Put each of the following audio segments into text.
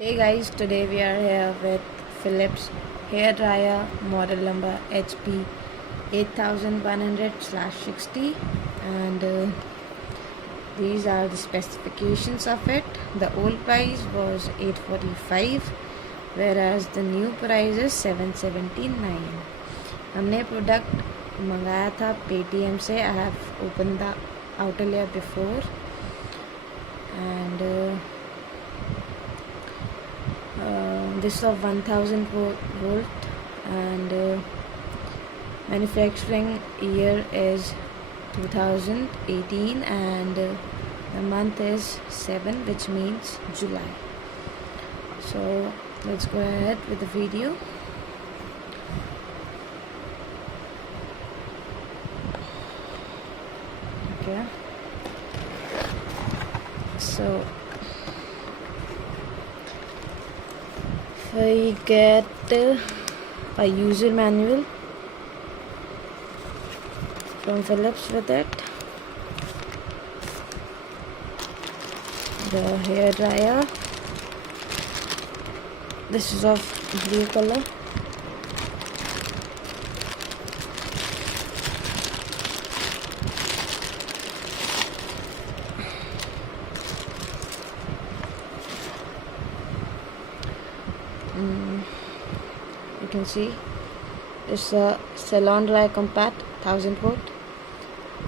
Hey guys, today we are here with Philips hair dryer model number HP8100/60 and these are the specifications of it. The old price was $845 whereas the new price is $779. हमने product मंगाया था Paytm से. I have opened the outer layer before and this is of 1000 volt and manufacturing year is 2018 and the month is 7, which means July. So let's go ahead with the video. Okay, so we get a user manual from Philips with it, the hair dryer. This is of blue color. You can see it's a salon dry compact 1000 volt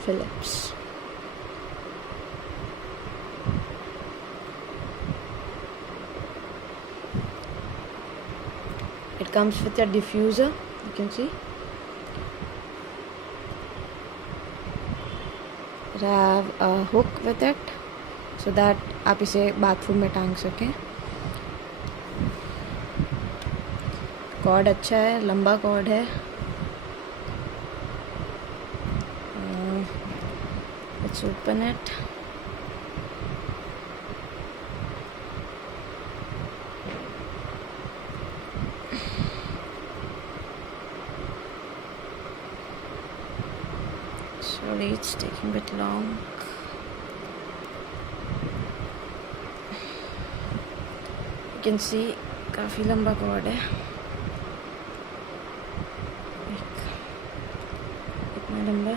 Philips. It comes with a diffuser, you can see. It have a hook with it so that आप इसे bathroom में टांग सकें. Cord अच्छा है, लंबा cord है. Let's open it. Sorry, it's taking a bit long. You can see काफ़ी लंबा कॉर्ड है. नंबर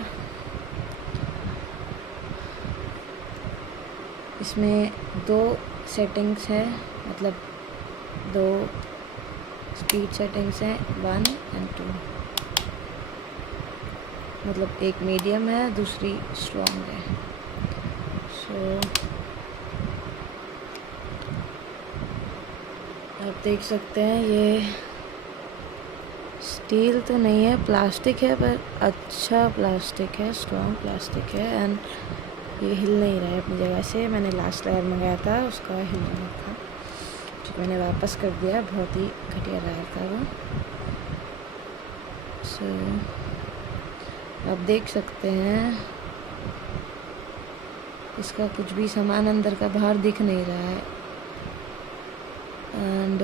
इसमें 2 सेटिंग्स है, मतलब 2 स्पीड सेटिंग्स हैं, 1 और 2. मतलब एक मीडियम है, दूसरी स्ट्रॉन्ग है. सो आप देख सकते हैं ये स्टील तो नहीं है, प्लास्टिक है, पर अच्छा प्लास्टिक है, स्ट्रॉन्ग प्लास्टिक है. एंड ये हिल नहीं रहा है अपनी जगह से. मैंने लास्ट रायर मंगाया था, उसका हिल रहा था, जो मैंने वापस कर दिया. बहुत ही घटिया रायर था वो. सो आप देख सकते हैं इसका कुछ भी सामान अंदर का बाहर दिख नहीं रहा है. एंड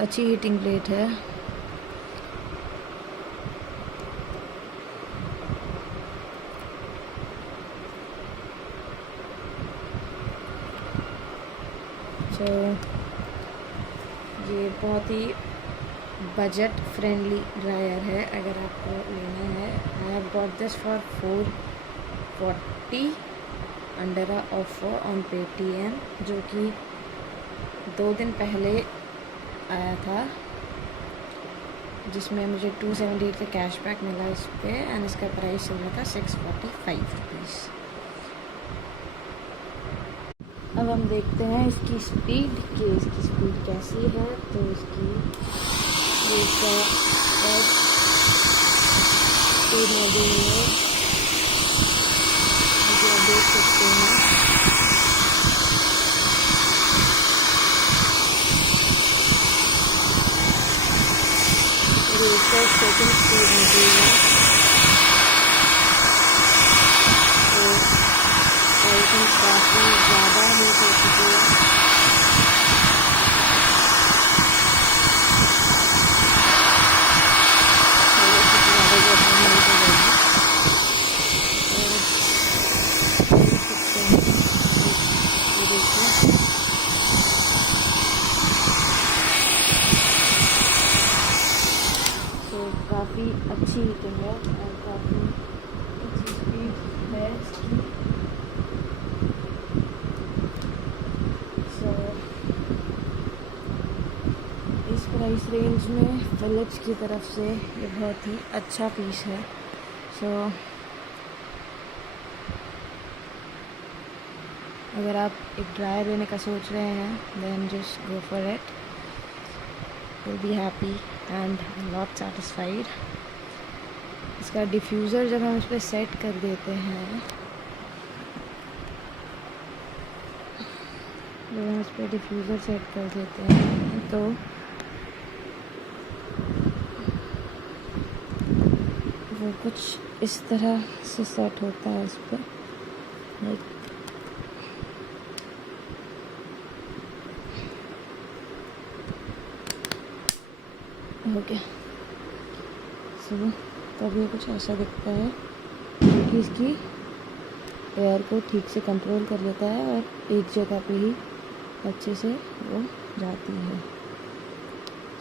अच्छी हीटिंग प्लेट है. तो ये बहुत ही बजट फ्रेंडली ड्रायर है अगर आपको लेना है. I have got this for 440 under a offer on Paytm, जो कि 2 दिन पहले आया था, जिसमें मुझे 278 का कैशबैक मिला इस पर. एंड इसका प्राइस चल रहा था 645 रुपीज़. अब हम देखते हैं इसकी स्पीड कैसी है. तो इसकी स्पीड में भी है, जो आप देख सकते हैं. सेकंड स्पीड में भी है. काफ़ी ज़्यादा हीट हो चुकी है. देखिए अच्छी हीटिंग है और काफ़ी अच्छी स्पीड है इसकी। सो इस प्राइस रेंज में फिलिप्स की तरफ से ये बहुत ही अच्छा पीस है। सो अगर आप एक ड्रायर लेने का सोच रहे हैं then just go for it, will be happy and not satisfied. इसका डिफ्यूज़र जब हम इस पर सेट कर देते हैं, जब हम इस पर डिफ्यूज़र सेट कर देते हैं तो वो कुछ इस तरह से सेट होता है इस पर, लाइक ओके। सो तब ये कुछ ऐसा दिखता है क्योंकि इसकी एयर को ठीक से कंट्रोल कर लेता है और एक जगह पे ही अच्छे से वो जाती है।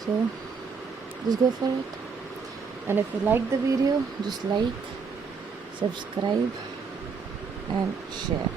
So just go for it and if you like the video just like, subscribe and share.